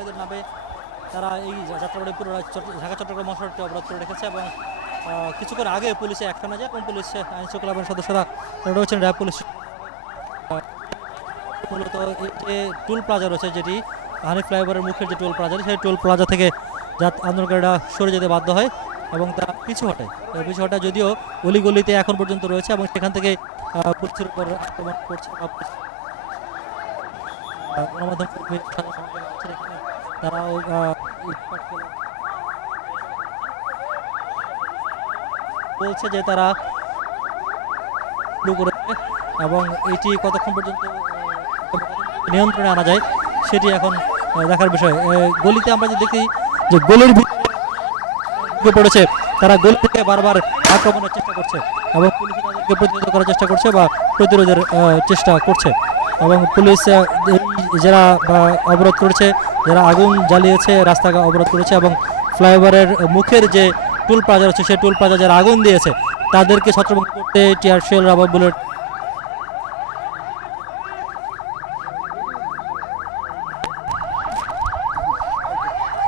আন্দোলনকারীদের নামে তারা এই যাত্রাবাড়ি পুরো ঢাকা চট্টগ্রাম মহাসড়কটি অবরোধ করে রেখেছে এবং কিছুক্ষণ আগে পুলিশে অ্যাকশনে যায় এবং পুলিশ আইন শৃঙ্খলা বাহিনীর সদস্যরা রয়েছেন, র্যাব পুলিশ। মূলত এই যে টোল প্লাজা রয়েছে, যেটি হানিফ ফ্লাইওভারের মুখের যে টোল প্লাজা, সেই টোল প্লাজা থেকে আন্দোলনকারীরা সরে যেতে বাধ্য হয় এবং তারা পিছু হটে যদিও অলিগলিতে এখন পর্যন্ত রয়েছে এবং সেখান থেকে পুলিশের উপর আক্রমণ করছে। গণমাধ্যম তারাও বলছে যে তারা শুরু করেছে এবং এটি কতক্ষণ পর্যন্ত নিয়ন্ত্রণে আনা যায় সেটি এখন দেখার বিষয়। গলিতে আমরা যে দেখি যে গলির ভিতরে পড়েছে, তারা গলি থেকে বারবার আক্রমণের চেষ্টা করছে এবং পুলিশ তাদেরকে প্রতিরোধ করার চেষ্টা করছে বা প্রতিরোধের চেষ্টা করছে এবং পুলিশ যারা অবরোধ করেছে, যারা আগুন জ্বালিয়েছে, রাস্তা অবরোধ করেছে এবং ফ্লাইওভারের মুখের যে টোল প্লাজা রয়েছে সেই টোল প্লাজা যারা আগুন দিয়েছে তাদেরকে ছত্রভঙ্গ করতে টিয়ার শেল, রাবার বুলেট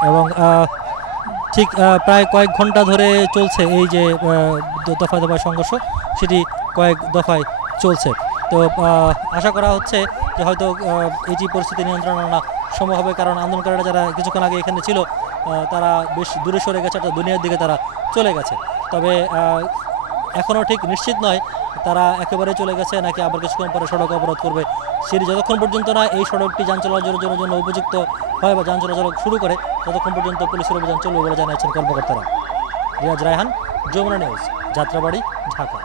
এবং ঠিক প্রায় কয়েক ঘন্টা ধরে চলছে এই যে দফায় দফায় সংঘর্ষ, সেটি কয়েক দফায় চলছে। তো আশা করা হচ্ছে যে হয়তো এটি পরিস্থিতি নিয়ন্ত্রণ আনা সম্ভব হবে, কারণ আন্দোলনকারীরা যারা কিছুক্ষণ আগে এখানে ছিল তারা বেশ দূরে সরে গেছে, একটা দুনিয়ার দিকে তারা চলে গেছে। তবে এখনও ঠিক নিশ্চিত নয় তারা একেবারে চলে গেছে নাকি আবার কিছুক্ষণ পরে সড়ক অবরোধ করবে। সেটি যতক্ষণ পর্যন্ত না এই সড়কটি যান চলাচলের জন্য উপযুক্ত হয় বা যান চলাচল শুরু করে ততক্ষণ পর্যন্ত পুলিশের অভিযান চলবে বলে জানিয়েছেন কর্মকর্তারা। রিয়াজ রায়হান, যমুনা নিউজ, যাত্রাবাড়ি, ঢাকা।